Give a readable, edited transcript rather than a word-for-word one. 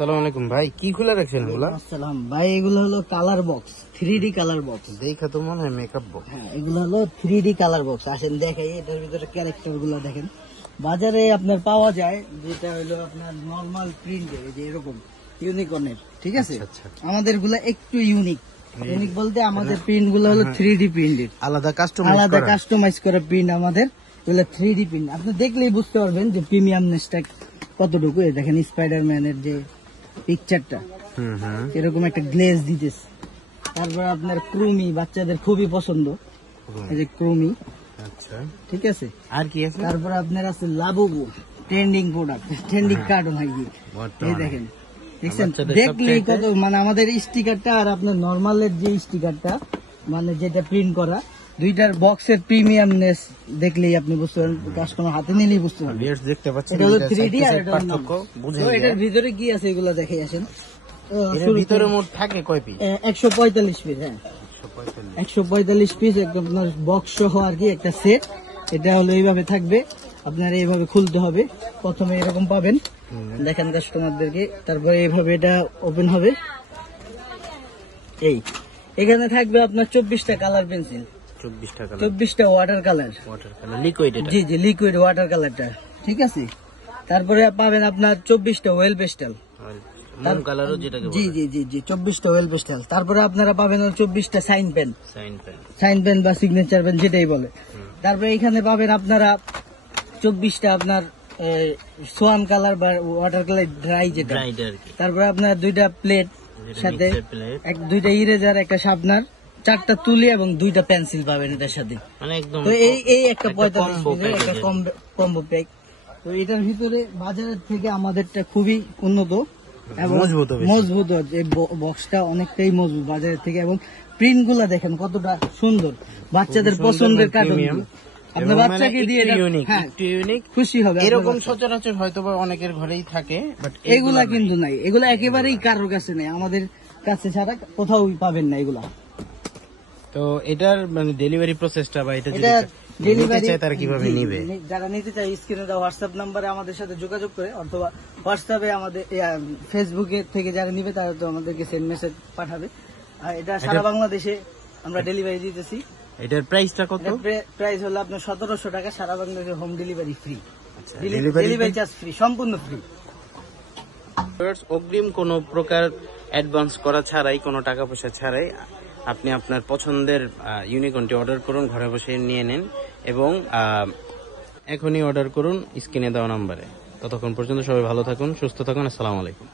আসসালামু আলাইকুম ভাই, কি খুলে রাখছেন এগুলা? আসসালাম ভাই, এগুলো হলো colour box, 3D colour box. দেখা তো মনে হয় মেকআপ বক্স। হ্যাঁ, এগুলো হলো 3D কালার বক্স। আসেন দেখাই, এটার ভিতরে ক্যারেক্টার গুলো দেখেন। বাজারে আপনার পাওয়া যায় যেটা হলো আপনার নরমাল প্রিন্টের, যে এরকম ইউনিকর্নের, ঠিক আছে। আচ্ছা। আমাদের গুলা একটু ইউনিক বলতে আমাদের প্রিন্ট গুলো হলো 3D প্রিন্টেড, আলাদা আলাদা কাস্টমাইজ করা প্রিন্ট আমাদের। এগুলো 3D প্রিন্ট, আপনি দেখলেই বুঝতে পারবেন যে প্রিমিয়ামনেসটা কতটুকু। এই দেখেন স্পাইডারম্যানের যে পিকচারটা, এরকম একটা গ্লেজ দিতেছে। তারপর আপনার ক্রুমি, বাচ্চাদের খুবই পছন্দ, এই যে ক্রুমি। আচ্ছা, ঠিক আছে। আর কি আছে? তারপর আপনার আছে Labubu, trending product, trending cartoon হয় কি। এই দেখেন, দেখছেন, দেখলেই কত, মানে আমাদের স্টিকারটা আর আপনার নরমালের যে স্টিকারটা, মানে যেটা প্রিন্ট করা, দুইটার বক্সের প্রিমিয়ামনেস দেখলেই আপনি বুঝতে পারেন, কাস্টমার হাতে নিলেই বুঝতে পারবেন। দেখতে পাচ্ছেন এটা হলো 3D আর এটা হলো পার্থক্য বুঝে যায়। এটার ভিতরে কি আছে এগুলো দেখে আসেন। এর ভিতরে মোট থাকে কয় পিস? 145 পিস। হ্যাঁ, 145 পিস একদম আপনার বক্স সহ আর কি, একটা সেট। এটা হলো এইভাবে থাকবে, আপনার এইভাবে খুলতে হবে। প্রথমে এরকম পাবেন, দেখেন কাস্টমারদেরকে। তারপরে এইভাবে এটা ওপেন হবে। এখানে থাকবে আপনার 24টা কালার পেন্সিল, 24টা ওয়াটার কালার, লিকুইড। জি জি, লিকুইড ওয়াটার কালারটা, ঠিক আছে। তারপরে পাবেন আপনার 24টা ওয়েল পেস্টাল, জি জি জি জি, 24টা ওয়েল পেস্টাল। তারপরে আপনারা পাবেন 24টা সাইন পেন বা সিগনেচার পেন, যেটাই বলে। তারপরে এখানে পাবেন আপনারা 24টা আপনার সোয়ান কালার বা ওয়াটার কালার ড্রাই, যেটা। তারপরে আপনার 2টা প্লেট সাথে, দুইটা ইরেজার, একটা শার্পনার, 4টা তুলি এবং 2টা পেন্সিল পাবেন এটার সাথে। তো এই একটা 45 পিসের একটা কম্বো প্যাক। তো এটার ভিতরে বাজারের থেকে আমাদেরটা খুবই উন্নত এবং মজবুত। এই বক্সটা অনেকটাই মজবুত বাজারের থেকে, এবং প্রিন্ট গুলা দেখেন কতটা সুন্দর, বাচ্চাদের পছন্দের কার্টুন। আপনার বাচ্চাকে দিয়ে খুশি হবে। এরকম সচরাচর হয়তো বা অনেকের ঘরেই থাকে, বাট এগুলা কিন্তু নাই, এগুলা একেবারেই কারোর কাছে নেই, আমাদের কাছে ছাড়া কোথাও পাবেন না এগুলা। তো এটার মানে ডেলিভারি প্রসেসটা বা এটা ডেলিভারি তারা কিভাবে নেবে? যারা নিতে চায় স্ক্রিনে দেওয়া হোয়াটসঅ্যাপ নাম্বারে আমাদের সাথে যোগাযোগ করে, অথবা হোয়াটসঅ্যাপে আমাদের ফেসবুকে থেকে যারা নিবে তারা তো আমাদেরকে সেন্ড মেসেজ পাঠাবে। আর এটা সারা বাংলাদেশে আমরা ডেলিভারি দিতেছি। এটার প্রাইসটা কত? প্রাইস হলো আপনার 1700 টাকা, সারা বাংলাদেশে home delivery free, delivery charge free, সম্পূর্ণ ফ্রি। অগ্রিম কোনো প্রকার অ্যাডভান্স করা ছাড়াই, কোনো টাকা পয়সা ছাড়াই আপনি আপনার পছন্দের ইউনিকর্নটি অর্ডার করুন, ঘরে বসে নিয়ে নেন, এবং এখনই অর্ডার করুন স্ক্রিনে দেওয়া নাম্বারে। ততক্ষণ পর্যন্ত সবাই ভালো থাকুন, সুস্থ থাকুন। আসসালামু আলাইকুম।